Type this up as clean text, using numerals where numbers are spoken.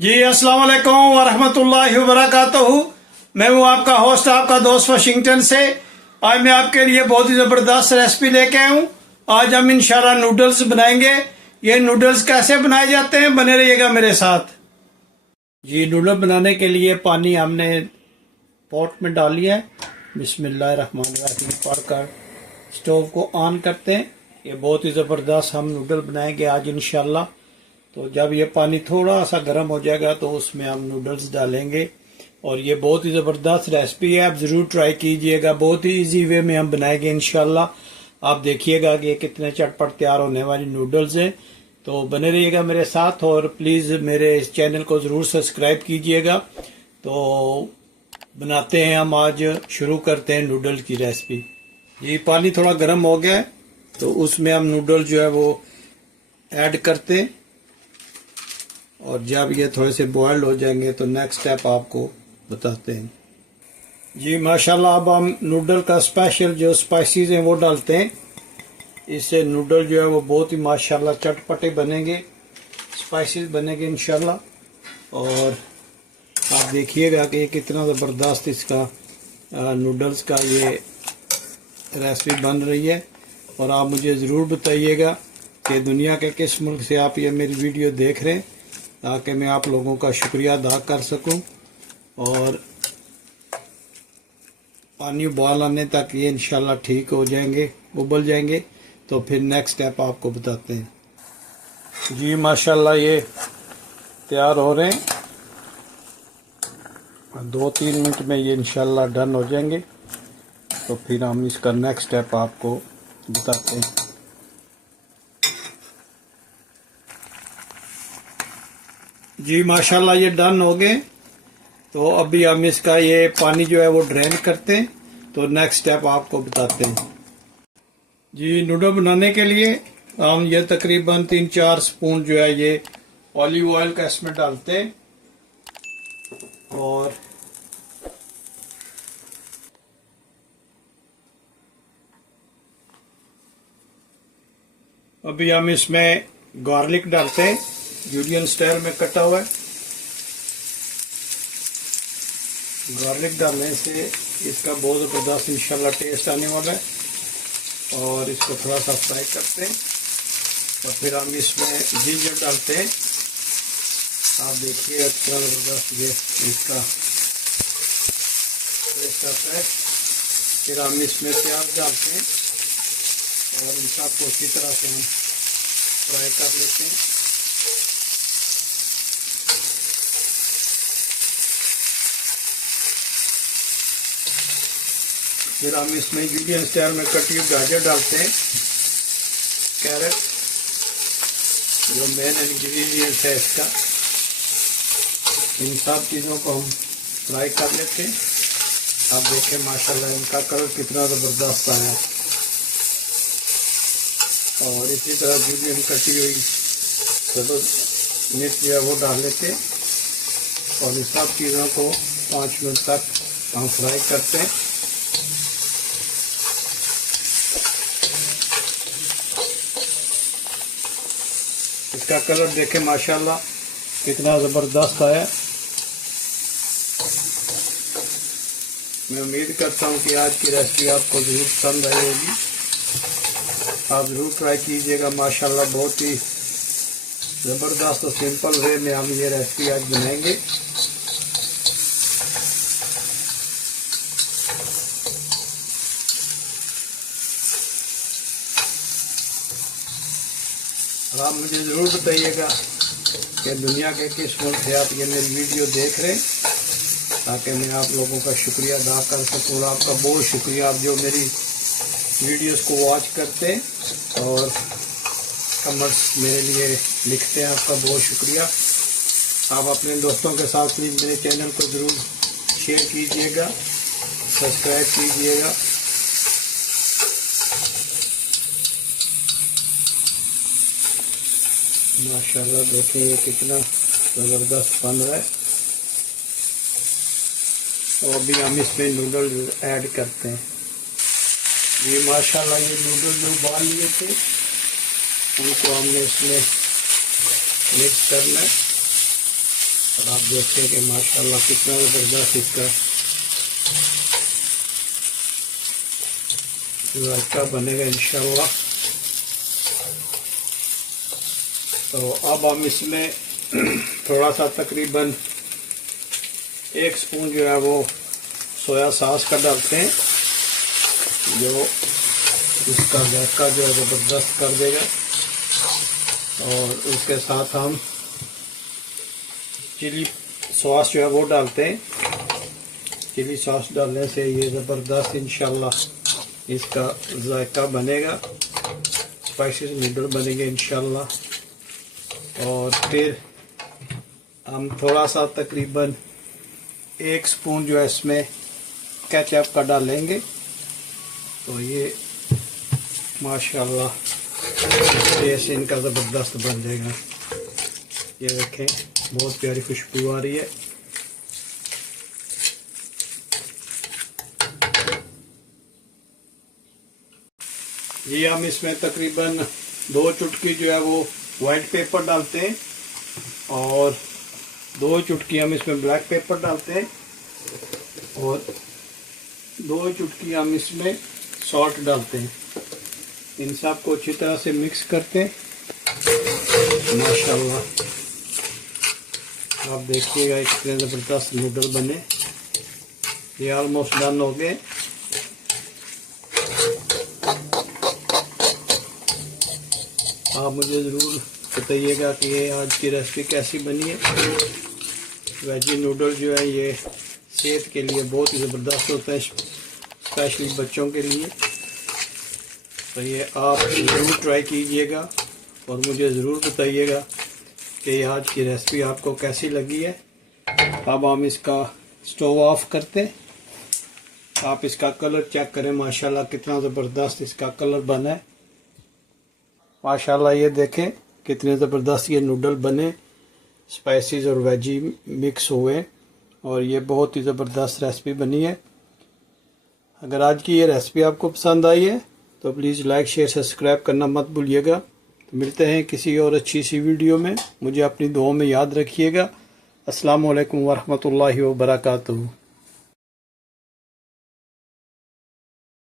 जी अस्सलाम वालेकुम वरहमतुल्लाहि वबरकातुहू। मैं हूँ आपका होस्ट, आपका दोस्त वाशिंगटन से। आज मैं आपके लिए बहुत ही ज़बरदस्त रेसिपी लेके आया हूँ। आज हम इंशाल्लाह नूडल्स बनाएंगे। ये नूडल्स कैसे बनाए जाते हैं, बने रहिएगा मेरे साथ। जी, नूडल बनाने के लिए पानी हमने पॉट में डाल लिया है। बिस्मिल्लाहिर्रहमानिर्रहीम पढ़कर स्टोव को ऑन करते हैं। ये बहुत ही ज़बरदस्त हम नूडल बनाएंगे आज इंशाल्लाह। तो जब ये पानी थोड़ा सा गर्म हो जाएगा तो उसमें हम नूडल्स डालेंगे। और ये बहुत ही ज़बरदस्त रेसिपी है, आप ज़रूर ट्राई कीजिएगा। बहुत ही इजी वे में हम बनाएंगे इंशाल्लाह। आप देखिएगा कि ये कितने चटपट तैयार होने वाली नूडल्स हैं। तो बने रहिएगा मेरे साथ और प्लीज़ मेरे इस चैनल को ज़रूर सब्सक्राइब कीजिएगा। तो बनाते हैं हम, आज शुरू करते हैं नूडल की रेसिपी। ये पानी थोड़ा गर्म हो गया है तो उसमें हम नूडल जो है वो ऐड करते हैं। और जब ये थोड़े से बॉयल्ड हो जाएंगे तो नेक्स्ट स्टेप आपको बताते हैं। जी माशाल्लाह, अब हम नूडल का स्पेशल जो स्पाइसेस हैं वो डालते हैं। इससे नूडल जो है वो बहुत ही माशाल्लाह चटपटे बनेंगे, स्पाइसेस बनेंगे इंशाल्लाह। और आप देखिएगा कि कितना ज़बरदस्त इसका नूडल्स का ये रेसिपी बन रही है। और आप मुझे ज़रूर बताइएगा कि दुनिया के किस मुल्क से आप ये मेरी वीडियो देख रहे हैं, ताकि मैं आप लोगों का शुक्रिया अदा कर सकूं। और पानी उबाल आने तक ये इंशाल्लाह ठीक हो जाएंगे, उबल जाएंगे। तो फिर नेक्स्ट स्टेप आपको बताते हैं। जी माशाल्लाह, ये तैयार हो रहे हैं। 2-3 मिनट में ये इंशाल्लाह डन हो जाएंगे। तो फिर हम इसका नेक्स्ट स्टेप आपको बताते हैं। जी माशाल्लाह, ये डन हो गए। तो अभी हम इसका ये पानी जो है वो ड्रेन करते हैं। तो नेक्स्ट स्टेप आपको बताते हैं। जी, नूडल बनाने के लिए हम ये तकरीबन 3-4 स्पून जो है ये ऑलिव ऑयल का इसमें डालते हैं। और अभी हम इसमें गार्लिक डालते हैं, जुलियन स्टाइल में कटा हुआ है। गार्लिक डालने से इसका बहुत ज़बरदस्त इंशाल्लाह टेस्ट आने वाला है। और इसको थोड़ा सा फ्राई करते हैं। और फिर हम इसमें जिंजर डालते हैं। आप देखिए कितना ज़बरदस्त ये इसका टेस्ट आता है। फिर हम इसमें प्याज डालते हैं और इन सबको अच्छी तरह से हम फ्राई कर लेते हैं। फिर हम इसमें मीडियम स्टाइल में कटी हुई गाजर डालते हैं, कैरेट जो मेन इंग्रेडिएंट है इसका। इन सब चीज़ों को हम फ्राई कर लेते हैं। आप देखें माशाल्लाह इनका कलर कितना ज़बरदस्त आया। और इसी तरह मीडियम कटी हुई चलो मिर्च जो है वो डाल लेते हैं। और इन सब चीज़ों को 5 मिनट तक हम फ्राई करते हैं। इसका कलर देखें माशाल्लाह कितना ज़बरदस्त आया। मैं उम्मीद करता हूँ कि आज की रेसिपी आपको ज़रूर पसंद आई होगी। आप ज़रूर ट्राई कीजिएगा। माशाल्लाह बहुत ही ज़बरदस्त और सिंपल वे में हम ये रेसिपी आज बनाएंगे। और आप मुझे ज़रूर बताइएगा कि दुनिया के किस मुल्क से आप ये मेरी वीडियो देख रहे हैं, ताकि मैं आप लोगों का शुक्रिया अदा कर सकूँ। और आपका बहुत शुक्रिया, आप जो मेरी वीडियोस को वॉच करते हैं और कमेंट्स मेरे लिए लिखते हैं, आपका बहुत शुक्रिया। आप अपने दोस्तों के साथ प्लीज़ मेरे चैनल को ज़रूर शेयर कीजिएगा, सब्सक्राइब कीजिएगा। माशाल्लाह देखिए ये कितना ज़बरदस्त बन रहा है। और अभी हम इसमें नूडल ऐड करते हैं। ये माशाल्लाह ये नूडल जो उबाल लिए थे उनको हमने इसमें मिक्स करना है। और आप देखते हैं कि माशाल्लाह कितना ज़बरदस्त इसका जायका बनेगा इंशाल्लाह। तो अब हम इसमें थोड़ा सा तकरीबन 1 स्पून जो है वो सोया सॉस का डालते हैं, जो इसका जायका जो है ज़बरदस्त कर देगा। और उसके साथ हम चिली सॉस जो है वो डालते हैं। चिली सॉस डालने से ये ज़बरदस्त इंशाल्लाह इसका जायका बनेगा, स्पाइसी नूडल बनेंगे इंशाल्लाह। और फिर हम थोड़ा सा तकरीबन 1 स्पून जो है इसमें केचप का डालेंगे। तो ये माशाल्लाह टेस्ट इनका ज़बरदस्त बन जाएगा। ये देखें बहुत प्यारी खुशबू आ रही है। ये हम इसमें तकरीबन 2 चुटकी जो है वो वाइट पेपर डालते हैं और 2 चुटकी हम इसमें ब्लैक पेपर डालते हैं और 2 चुटकी हम इसमें सॉल्ट डालते हैं। इन सब को अच्छी तरह से मिक्स करते हैं। माशाल्लाह आप देखिएगा कितने ज़बरदस्त नूडल बने। ये ऑलमोस्ट डन हो गए। आप मुझे ज़रूर बताइएगा कि ये आज की रेसिपी कैसी बनी है। वेजी नूडल जो है ये सेहत के लिए बहुत ही ज़बरदस्त होता है, स्पेशली बच्चों के लिए। तो ये आप ज़रूर ट्राई कीजिएगा और मुझे ज़रूर बताइएगा कि आज की रेसिपी आपको कैसी लगी है। अब हम इसका स्टोव ऑफ करते हैं। आप इसका कलर चेक करें, माशाल्लाह कितना ज़बरदस्त इसका कलर बना है। माशाल्लाह ये देखें कितने ज़बरदस्त ये नूडल बने, स्पाइसेस और वेजी मिक्स हुए और ये बहुत ही ज़बरदस्त रेसिपी बनी है। अगर आज की ये रेसिपी आपको पसंद आई है तो प्लीज़ लाइक शेयर सब्सक्राइब करना मत भूलिएगा। तो मिलते हैं किसी और अच्छी सी वीडियो में। मुझे अपनी दुआओं में याद रखिएगा। अस्सलामु अलैकुम वरहमतुल्लाहि वबरकातुहू।